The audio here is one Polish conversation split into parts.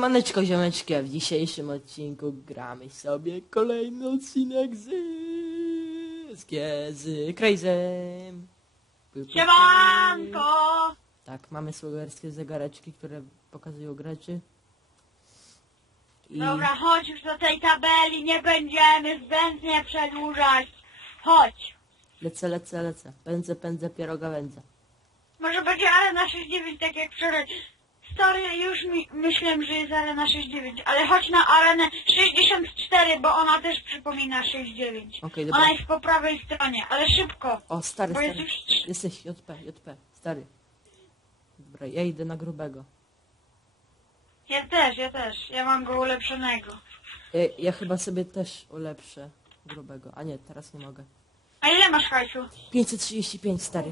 Siemaneczko, ziomeczki, a w dzisiejszym odcinku gramy sobie kolejny odcinek z... z, z pu. Siemanko! Tak, mamy słowerskie zegareczki, które pokazują graczy. I Dobra, chodź już do tej tabeli, nie będziemy zbędnie przedłużać. Chodź. lecę, lecę, lecę. Pędzę, pędzę, pieroga wędzę. Może będzie arena 6.9, tak jak wczoraj. Story już mi, myślę, że jest arena 6.9, ale chodź na arenę 64, bo ona też przypomina 6.9. Okej, dobra. Ona jest po prawej stronie, ale szybko, O, stary, bo jest stary. już... Jesteś JP, JP, stary. Dobra, ja idę na grubego. Ja też, ja też. Ja mam go ulepszonego. Ja, ja chyba sobie też ulepszę grubego. A nie, teraz nie mogę. A ile masz hajsu? 535, stary.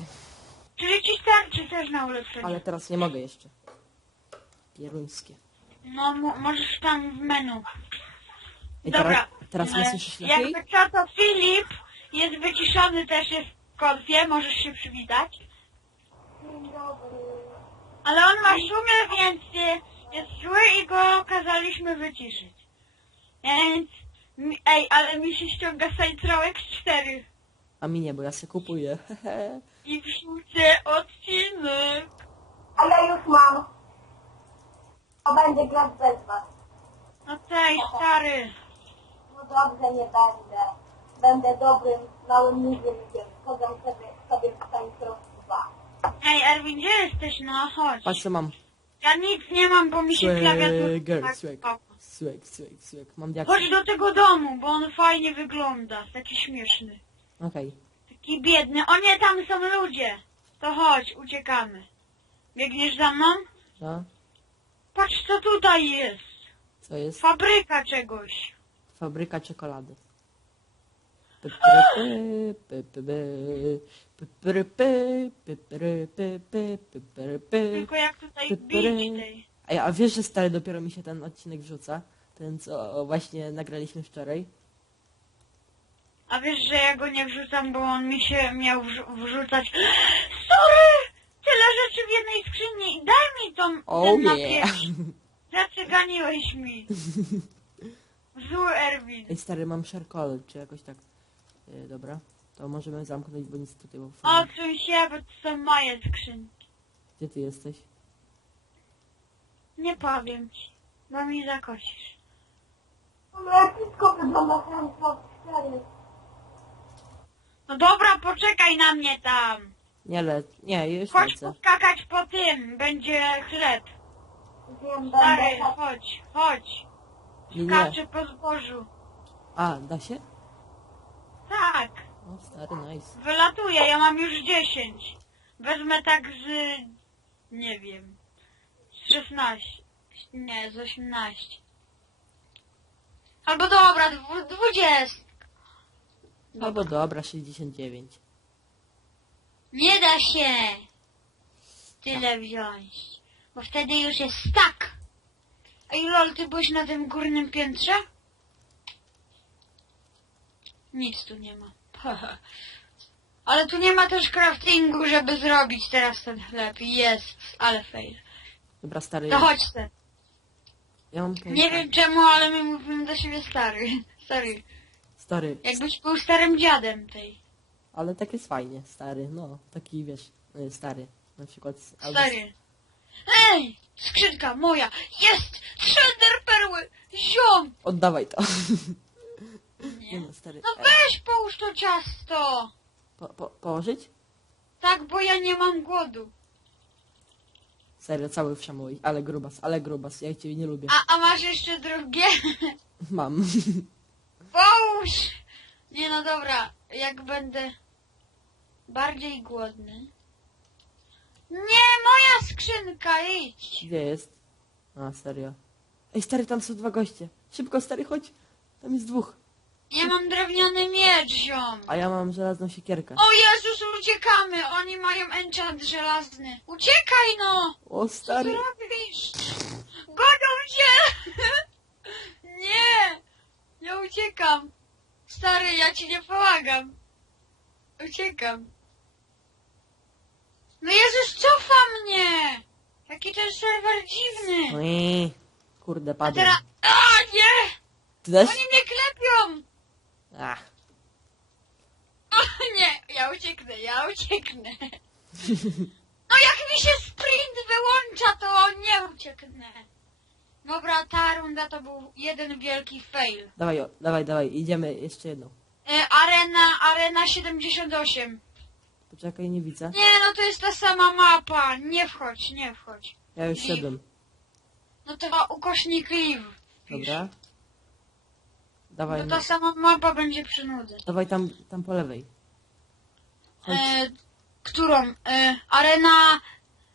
Czyli ci starczy też na ulepszenie? Ale teraz nie mogę jeszcze. Pieruńskie. No, mo- możesz tam w menu. I Dobra. teraz, mnie słyszysz lepiej? Jakby co, to Filip jest wyciszony też jest w konfie, możesz się przywitać. Ale on ma szumę, więc jest zły i go kazaliśmy wyciszyć. Więc, ej, ale mi się ściąga Sajtrołek 4 A mi nie, bo ja se kupuję. I wrzucę odcinek. A ja już mam. To będę grać bez was. No tej stary. No dobrze, nie będę. Będę dobrym, małym niewiernikiem. Wchodzę sobie, sobie w Saints 2. Ej, Erwin, gdzie jesteś? No chodź. Patrz co mam. Ja nic nie mam, bo mi się klawiatura... Swag, tak swag. Swag, swag, swag. Mam. Chodź do tego domu, bo on fajnie wygląda. Taki śmieszny. Okej. Taki biedny. O nie, tam są ludzie. To chodź, uciekamy. Biegniesz za mną? No. Patrz co tutaj jest. Co jest? Fabryka czegoś. Fabryka czekolady. Tylko jak tutaj bić tej. A, wiesz, że stary dopiero mi się ten odcinek wrzuca? Ten, co właśnie nagraliśmy wczoraj. A wiesz, że ja go nie wrzucam, bo on mi się miał wrzucać... Sorry! Tą Oh ten yeah. napieprz. Zacyganiłeś mi. Zły Erwin. Ej, stary, mam code, czy jakoś tak. Yy, dobra. To możemy zamknąć, bo nic tutaj było. Odsuń się, bo to są moje skrzynki. Gdzie ty jesteś? Nie powiem ci, bo mi zakosisz. No wszystko wygląda Saints 4. No dobra, poczekaj na mnie tam. Nie, le... Nie, już Chodź lecę. poskakać po tym, będzie chleb. Wiem, Stary, chodź, chodź. Nie, nie. Skaczę po zbożu. A, da się? Tak, O, stary, nice. wylatuję, ja mam już 10. Wezmę tak z... nie wiem. Z 16. Nie, z 18. Albo dobra, dwu- 20. Albo dobra, 69. Nie da się tyle wziąć, bo wtedy już jest tak. Ej lol, ty byłeś na tym górnym piętrze? Nic tu nie ma. Ale tu nie ma też craftingu, żeby zrobić teraz ten chleb. Jest, ale fail. Dobra, stary. To chodź. Ja mam Nie wiem czemu, ale my mówimy do siebie stary. Stary. Stary, Jakbyś był starym dziadem tej. Ale tak jest fajnie, stary, no, taki wiesz, y, stary, na przykład. albo- Stary. Ej! Skrzynka moja! Jest! Trzy ender perły! Ziom! Oddawaj to. Nie Nie. no, stary. No e, weź połóż to ciasto! Po, po, położyć? Tak, bo ja nie mam głodu. Serio, cały wszamuj, ale grubas, ale grubas, ja cię nie lubię. A, a masz jeszcze drugie? Mam. Połóż! Nie no dobra, jak będę bardziej głodny. Nie, moja skrzynka, idź! Gdzie jest? A, serio. Ej, stary, tam są dwa goście. Szybko, stary, chodź. Tam jest dwóch. Ja mam drewniany miecz, ziom. A ja mam żelazną siekierkę. O Jezus, uciekamy! Oni mają enchant żelazny. Uciekaj no! O, Co stary. robisz? Godą cię! Nie! Ja uciekam. Stary, ja ci nie pomagam. Uciekam. No Jezus, cofa mnie! Jaki ten serwer dziwny! Ui, Kurde, A padłem. teraz... A nie! Ty też? Oni mnie klepią! Ach, O nie, ja ucieknę, ja ucieknę. No jak mi się sprint wyłącza, to nie ucieknę. Dobra, ta runda to był jeden wielki fail. dawaj, o, dawaj, dawaj, idziemy jeszcze jedną. E, arena, arena 78. Poczekaj, nie widzę. Nie, no to jest ta sama mapa. Nie wchodź, nie wchodź. Ja już szedłem. No to ukośnik live. Dobra. Dawaj, No ta sama mapa będzie przy nudze. dawaj tam, tam po lewej. Chodź. E, którą? E, arena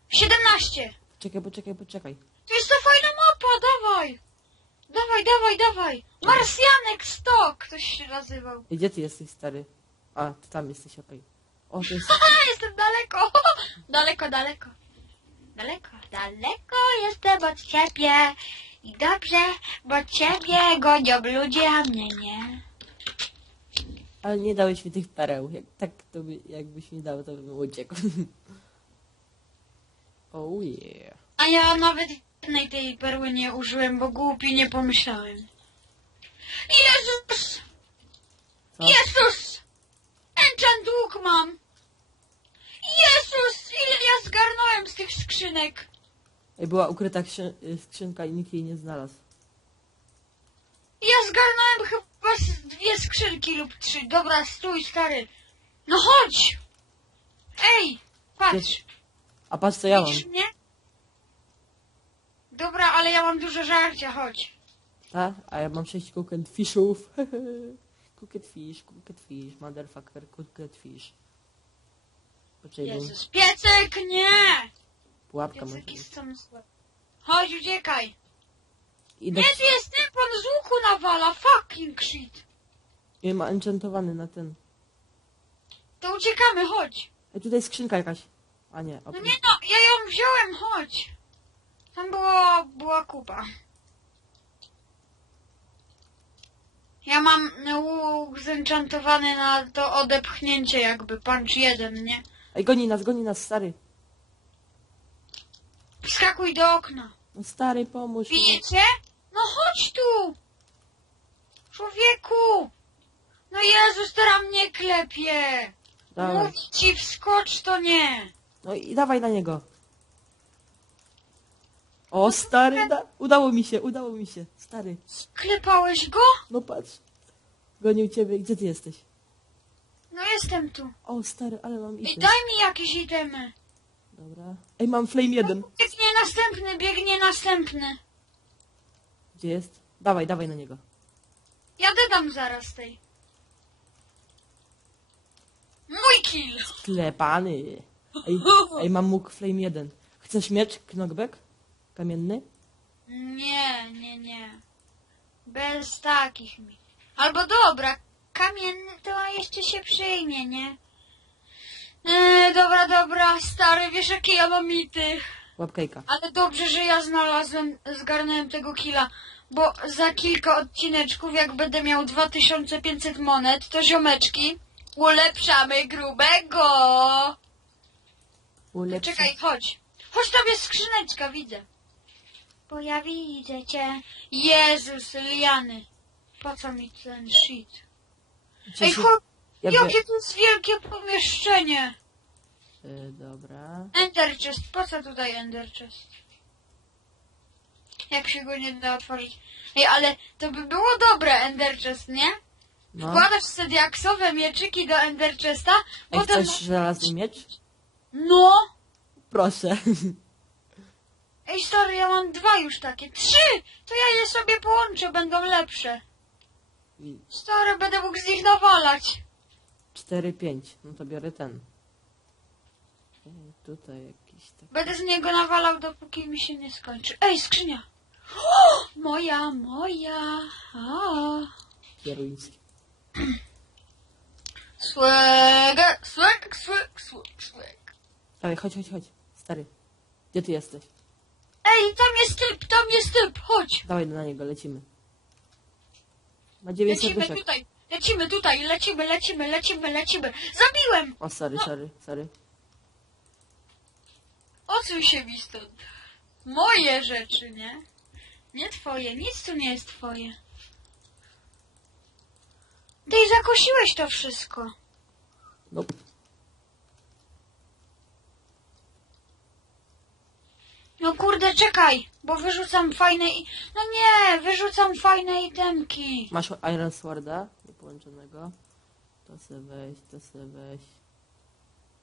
17. Poczekaj, poczekaj, poczekaj. To jest ta fajna mapa, dawaj! Dawaj, dawaj, dawaj! Marsjanek 100! Ktoś się nazywał. Ej, Gdzie ty jesteś, stary? A, ty tam jesteś, okej. O, to jest... Jestem daleko! Daleko, daleko. Daleko, daleko jestem od ciebie. I dobrze, bo ciebie gonią ludzie, a mnie nie. Ale nie dałeś mi tych pereł. Jak, tak to by, jakbyś mi dał, to bym uciekł. oh yeah. A ja nawet jednej tej perły nie użyłem, bo głupi nie pomyślałem. Jezus! Co? Jezus! Enchant łuk mam! Jezus! Ile ja zgarnąłem z tych skrzynek! Ej, była ukryta y, skrzynka i nikt jej nie znalazł. Ja zgarnąłem chyba z dwie skrzynki lub trzy. Dobra, stój, stary. No chodź! Ej! Patrz! A patrz co ja mam. Widzisz mnie? Dobra, ale ja mam dużo żarcia, chodź. A, a ja mam sześć cooked fishów. cooked fish, cooked fish, motherfucker, cooked fish. Poczekaj, Jezus, piecek, nie! pułapka może Pieceki być. są złe. Chodź, uciekaj. Idę, Jest, jest, ten pan z łuku nawala, fucking shit. i ma enchantowany na ten. To uciekamy, chodź. Ej, tutaj skrzynka jakaś. A nie, No oprócz. nie no, ja ją wziąłem, chodź. Tam było, była kupa. Ja mam łuk zenchantowany na to odepchnięcie jakby, punch jeden, nie? Ej, goni nas, goni nas, stary. Wskakuj do okna. No stary, pomóż mi. No chodź tu! Człowieku! No Jezus, teraz mnie klepie! Dawaj. Mówię ci, wskocz to nie! No i dawaj na niego. O, stary, da... udało mi się, udało mi się. Stary, Klepałeś go? no patrz. Gonił ciebie, gdzie ty jesteś? No jestem tu. O, stary, ale mam Ej, item. daj mi jakieś itemy. Dobra. Ej, mam flame jeden. Biegnie następny, biegnie następny. Gdzie jest? Dawaj, dawaj na niego. Ja dodam zaraz tej. Mój kill! Klepany. Ej, ej, mam mógł flame jeden. Chcesz miecz, knockback? Kamienny? Nie, nie, nie. Bez takich mi. Albo dobra, kamienny to jeszcze się przyjmie, nie? Eee, dobra, dobra, stary, wiesz jakie ja mam ity. Łapkejka. Ale dobrze, że ja znalazłem, zgarnąłem tego killa. Bo za kilka odcineczków, jak będę miał 2500 monet, to ziomeczki, ulepszamy grubego. Ulepszy. Czekaj, chodź. Chodź, tam jest skrzyneczka, widzę. Bo ja widzę cię. Jezus, liany. Po co mi ten shit? Ej, się- chłop, jakby- jakie to jest wielkie pomieszczenie. Y, dobra. Ender chest, po co tutaj ender chest? Jak się go nie da otworzyć? Ej, ale to by było dobre ender chest, nie? No. Wkładasz sobie diaksowe mieczyki do ender chesta, Ej, potem... chcesz żelazny miecz? No! Proszę. Ej, stary, ja mam dwa już takie. Trzy! To ja je sobie połączę, będą lepsze. Stary, będę mógł z nich nawalać. 4, 5. No to biorę ten. Ej, tutaj jakiś tak. Będę z niego nawalał, dopóki mi się nie skończy. Ej, skrzynia! O, moja, moja. A. Kieruński. Swag, swag, swag, swag, swag. Dawaj, chodź, chodź, chodź. Stary. Gdzie ty jesteś? Ej, tam jest typ, tam jest typ, chodź. Dawaj na niego, lecimy. Ma 9 Lecimy serduszek. tutaj, lecimy tutaj, lecimy, lecimy, lecimy, lecimy. Zabiłem! O, sorry, sorry, sorry. Odsuń się mi stąd. Moje rzeczy, nie? Nie twoje, nic tu nie jest twoje. Ty zakosiłeś to wszystko. Nope. No kurde, czekaj, bo wyrzucam fajne i... No nie, wyrzucam fajne itemki. Masz Iron Sworda niepołączonego. To se weź, to se weź.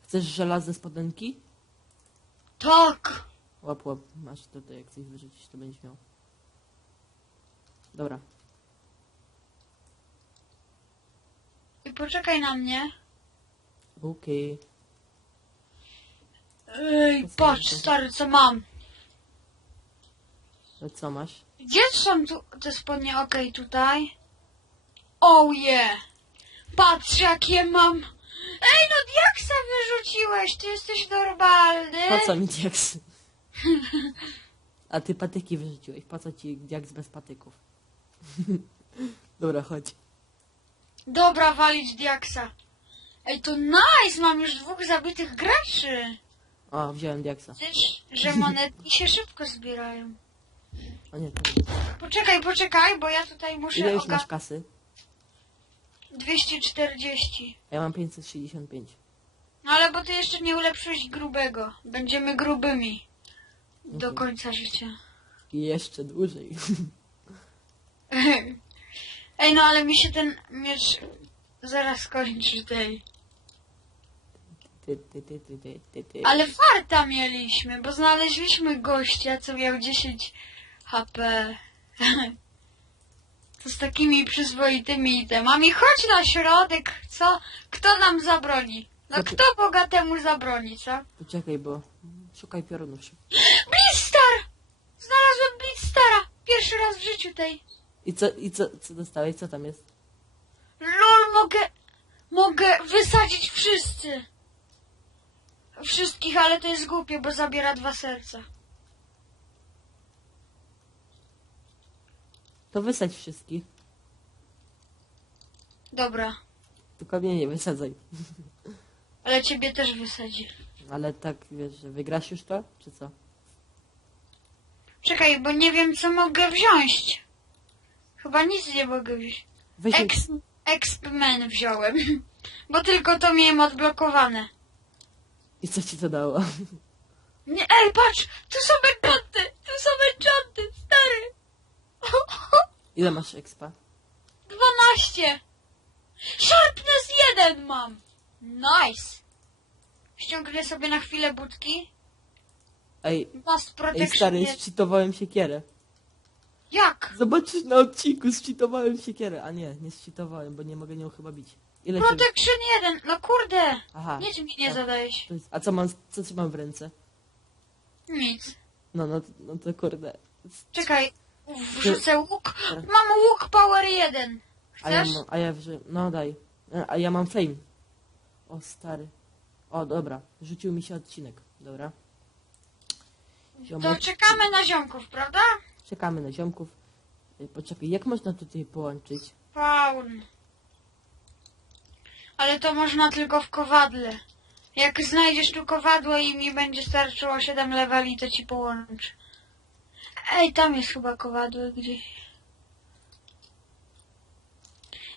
Chcesz żelazne spodenki? Tak. Łap, łap. Masz tutaj, jak coś wyrzucić, to będziesz miał. Dobra. I poczekaj na mnie. Okej. Ej, patrz, stary, co mam. Co masz? Gdzie są tu te spodnie? Okej, tutaj. Oh yeah. Patrz, jakie mam. Ej, no diaksa wyrzuciłeś, ty jesteś normalny. Po co mi diaks? A ty patyki wyrzuciłeś. Po co ci diaks bez patyków? Dobra, chodź. Dobra, walić diaksa. Ej, to nice, mam już dwóch zabitych graczy. O, wziąłem diaksa. Wiesz, że monetki się szybko zbierają. O nie, to... Poczekaj, poczekaj, bo ja tutaj muszę Ile już oga- masz kasy? 240. A Ja mam 565. No ale bo ty jeszcze nie ulepszyłeś grubego. Będziemy grubymi. Do Mhm. końca życia. I jeszcze dłużej. Ej, no ale mi się ten miecz zaraz kończy tej. Ty, ty, ty, ty, ty, ty, ty. Ale farta mieliśmy, bo znaleźliśmy gościa, co miał 10 HP. To z takimi przyzwoitymi itemami. Chodź na środek, co? Kto nam zabroni? No ty- kto bogatemu zabroni, co? Poczekaj, bo... Szukaj piorunów szybko. Blizzstar! Znalazłem Blizzstara! Pierwszy raz w życiu tej. I co, i co, co dostałeś? Co tam jest? LOL, mogę... Mogę wysadzić wszyscy. Wszystkich, ale to jest głupie, bo zabiera dwa serca. To wysadź wszystkich. Dobra, Tylko mnie nie wysadzaj. ale ciebie też wysadzi. Ale tak, wiesz, że wygrasz już to? Czy co? Czekaj, bo nie wiem, co mogę wziąć. Chyba nic nie mogę wziąć. Weź... Ex, Exp-Men wziąłem. Bo tylko to miałem odblokowane. I co ci to dało? Nie, ej, patrz! Tu są enchanty! Tu są enchanty, stary! Ile masz expa? 12! Sharpness 1 mam! Nice! Ściągnę sobie na chwilę budki. Ej, ej protection stary, jest- zcheatowałem siekierę. Jak? Zobaczysz na odcinku, zcheatowałem siekierę. A nie, nie zcheatowałem, bo nie mogę nią chyba bić. Ile cię... Protection 1! No kurde! Aha. Nic mi nie tak. zadajesz. To jest... A co mam, co trzymam w ręce? Nic. No, no, no to kurde. Czekaj, wrzucę łuk. Mam łuk power 1. A ja Chcesz? mam, a ja. No daj. A ja mam flame. O stary. O, dobra. Rzucił mi się odcinek. Dobra. To czekamy na ziomków, prawda? Czekamy na ziomków. Poczekaj, jak można tutaj połączyć? Faun. Ale to można tylko w kowadle. Jak znajdziesz tu kowadło i mi będzie starczyło 7 leveli, to ci połączę. Ej, tam jest chyba kowadło gdzieś.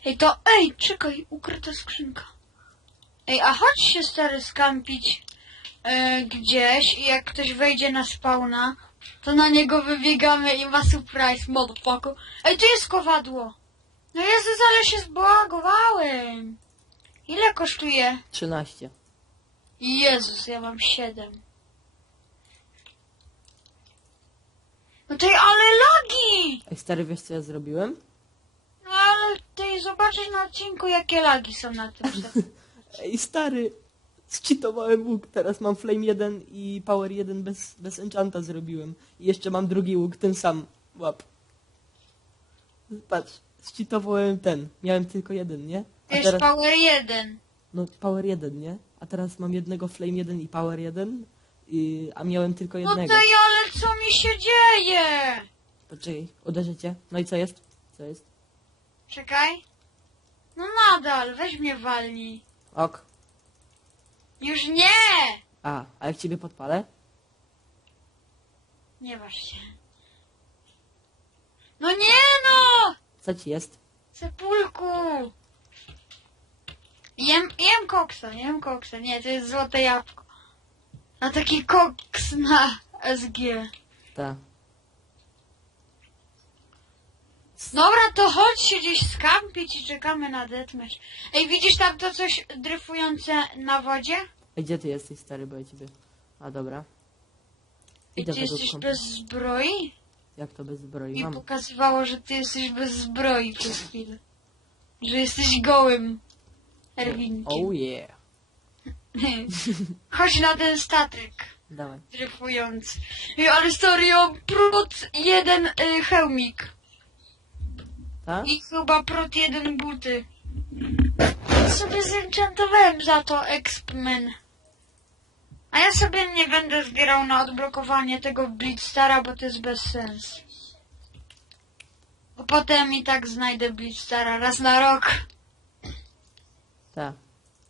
Ej, to... Ej, czekaj, ukryta skrzynka. Ej, a chodź się stary skampić e, gdzieś i jak ktoś wejdzie na spawna, to na niego wybiegamy i ma surprise, motherfucker. Ej, tu jest kowadło. No Jezus, ale się zbłagowałem. Ile kosztuje? 13. Jezus, ja mam siedem. No tej, ale lagi! Ej, stary, wiesz co ja zrobiłem? No ale tej, zobaczysz na odcinku, jakie lagi są na tym. Ej, stary, zcheatowałem łuk, teraz mam flame 1 i power 1 bez, bez enchanta zrobiłem. I jeszcze mam drugi łuk, ten sam. Łap. Patrz, zcheatowałem ten, miałem tylko jeden, nie? A Jest power 1. no power 1, nie? A teraz mam jednego flame 1 i power 1, a miałem tylko No jednego. tej, ale co mi się dzieje? Poczekaj, uderzę cię. No i co jest? Co jest? Czekaj. No nadal, weź mnie walnij. Ok. Już nie! A, a jak ciebie podpalę? Nie waż się. No nie no! Co ci jest? Cepulku! Jem, jem koksa, jem koksa. Nie, to jest złote jabłko. A taki koks na SG. Ta. Dobra, to chodź się gdzieś skampić i czekamy na deathmatch. Ej, widzisz tam to coś dryfujące na wodzie? Ej, gdzie ty jesteś, stary, bo ja ciebie... A, dobra. I Idę ty według jesteś kompa. bez zbroi? Jak to bez zbroi? I Mam. pokazywało, że ty jesteś bez zbroi przez chwilę. Że jesteś gołym. Erwinkiem. Oh yeah. Chodź na ten statek. Dawaj. dryfując. Ej, ale mam prot jeden y, hełmik. Ta? I chyba prot jeden buty. Sobie zenchantowałem za to Expmen. A ja sobie nie będę zbierał na odblokowanie tego Blitzstara, bo to jest bez sensu. Bo potem i tak znajdę Blitzstara raz na rok. Ta.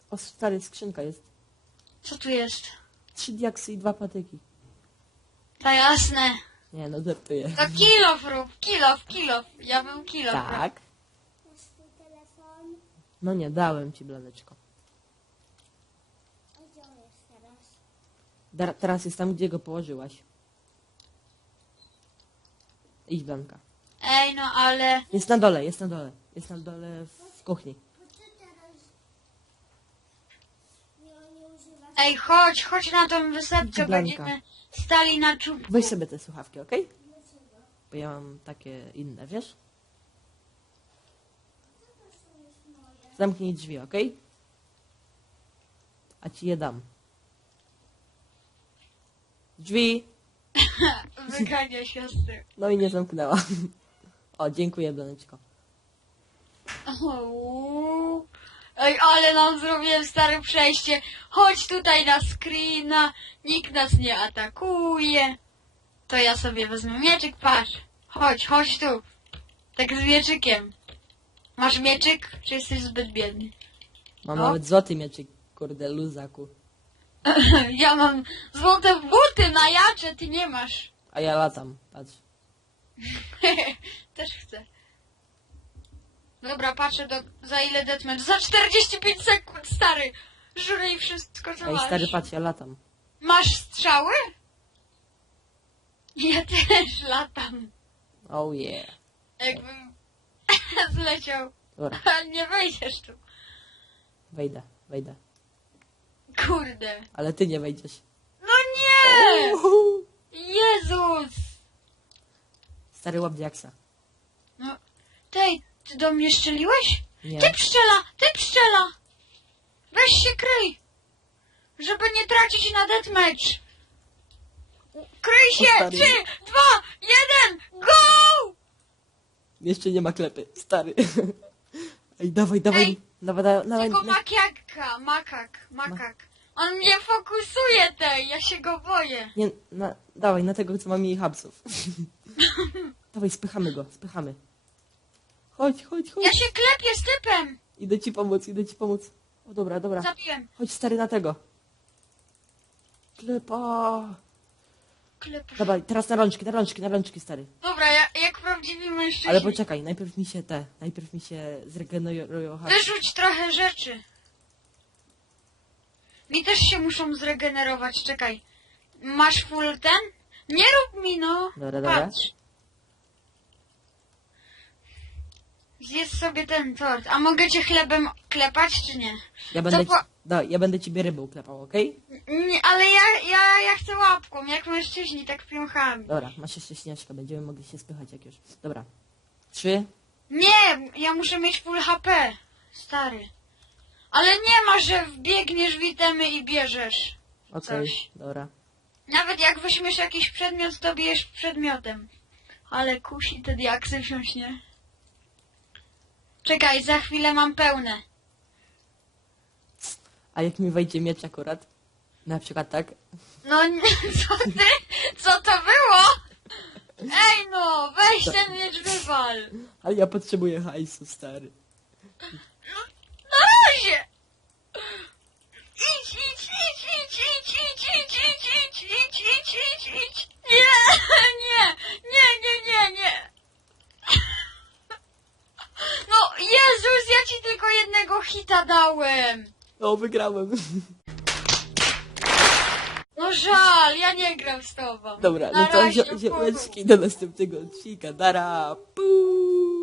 O, stary, skrzynka jest. Co tu jest? Trzy diaksy i dwa patyki. To jasne. Nie, no żartuję. To kilof rób, kilof, kilof. Ja bym robił. Tak. No nie, dałem ci blaneczko. Dar- teraz jest tam, gdzie go położyłaś. Idź, Blanka. Ej, no ale... Jest na dole, jest na dole. Jest na dole w kuchni. Ej, chodź, chodź na tą wysepkę, Blanka. będziemy stali na czubku. Weź sobie te słuchawki, ok? Bo ja mam takie inne, wiesz? Zamknij drzwi, ok? A ci je dam. Drzwi! Wygania siostry. No i nie zamknęła. O, dziękuję, Blaneczko. Uuu. Ej, ale nam zrobiłem stare przejście. Chodź tutaj na screena. Nikt nas nie atakuje. To ja sobie wezmę mieczyk, patrz. Chodź, chodź tu. Tak z mieczykiem. Masz mieczyk, czy jesteś zbyt biedny? Mam No. nawet złoty mieczyk, kurde, luzaku. Ja mam złote buty na jacze, ty nie masz. A ja latam, patrz. Też chcę. Dobra, patrzę do, za ile deathmatch. Za 45 sekund, stary. Żurę i wszystko, co Ej, masz. stary, patrz, ja latam. Masz strzały? Ja też latam. Oh yeah. Jakbym zleciał. Dobra, Nie wejdziesz tu. wejdę, wejdę. Kurde. Ale ty nie wejdziesz. No nie! Uhu. Jezus! Stary łap diaksa. No, tej, ty do mnie strzeliłeś? Nie. Ty pszczela! Ty pszczela! Weź się kryj! Żeby nie tracić na deathmatch! Kryj się! stary. Trzy, dwa, jeden, go! Jeszcze nie ma klepy, stary. Ej, dawaj, dawaj. Ej. Dawaj, dawaj, dawaj. Tylko makiaka, makak, makak. On mnie fokusuje tej, ja się go boję. Nie, na, dawaj, na tego, co ma mniej hapsów. dawaj, spychamy go, spychamy. Chodź, chodź, chodź. Ja się klepię z typem! Idę ci pomóc, idę ci pomóc. O, dobra, dobra. Zabiłem. Chodź, stary, na tego. Klepa. Klep. Dobra, teraz na rączki, na rączki, na rączki, stary. Dobra, ja, jak prawdziwi mężczyźni. Ale poczekaj, najpierw mi się te, najpierw mi się zregenerują. Wyrzuć trochę rzeczy. Mi też się muszą zregenerować, czekaj. Masz full ten? Nie rób mi no. Dobra, dobra. Patrz. Zjedz sobie ten tort. A mogę cię chlebem klepać, czy nie? Ja będę, ci, po- da, ja będę ciebie rybą klepał, okej? Nie, ale ja, ja, ja chcę łapką, jak mężczyźni, tak piąchami. Dobra, masz jeszcze śnieżkę, będziemy mogli się spychać jak już. Dobra. Trzy. Nie, ja muszę mieć full HP. Stary. Ale nie ma, że wbiegniesz w itemy i bierzesz. Okej, Coś. dobra. Nawet jak weźmiesz jakiś przedmiot, to bijesz przedmiotem. Ale kusi te diaksy wziąć, nie? Czekaj, za chwilę mam pełne. A jak mi wejdzie miecz akurat? Na przykład tak? No nie, co ty? Co to było? Ej no, weź ten miecz wywal. Ale ja potrzebuję hajsu, stary. Na razie! Idź, idź, idź, idź, idź, idź, idź, idź, idź, idź, idź, idź, idź. Nie, nie, nie, nie, nie, nie. ci tylko jednego hita dałem. O, wygrałem. No żal, ja nie gram z tobą. Dobra, Na no to razie, zio- ziomeczki do następnego odcinka. Dara! Puu!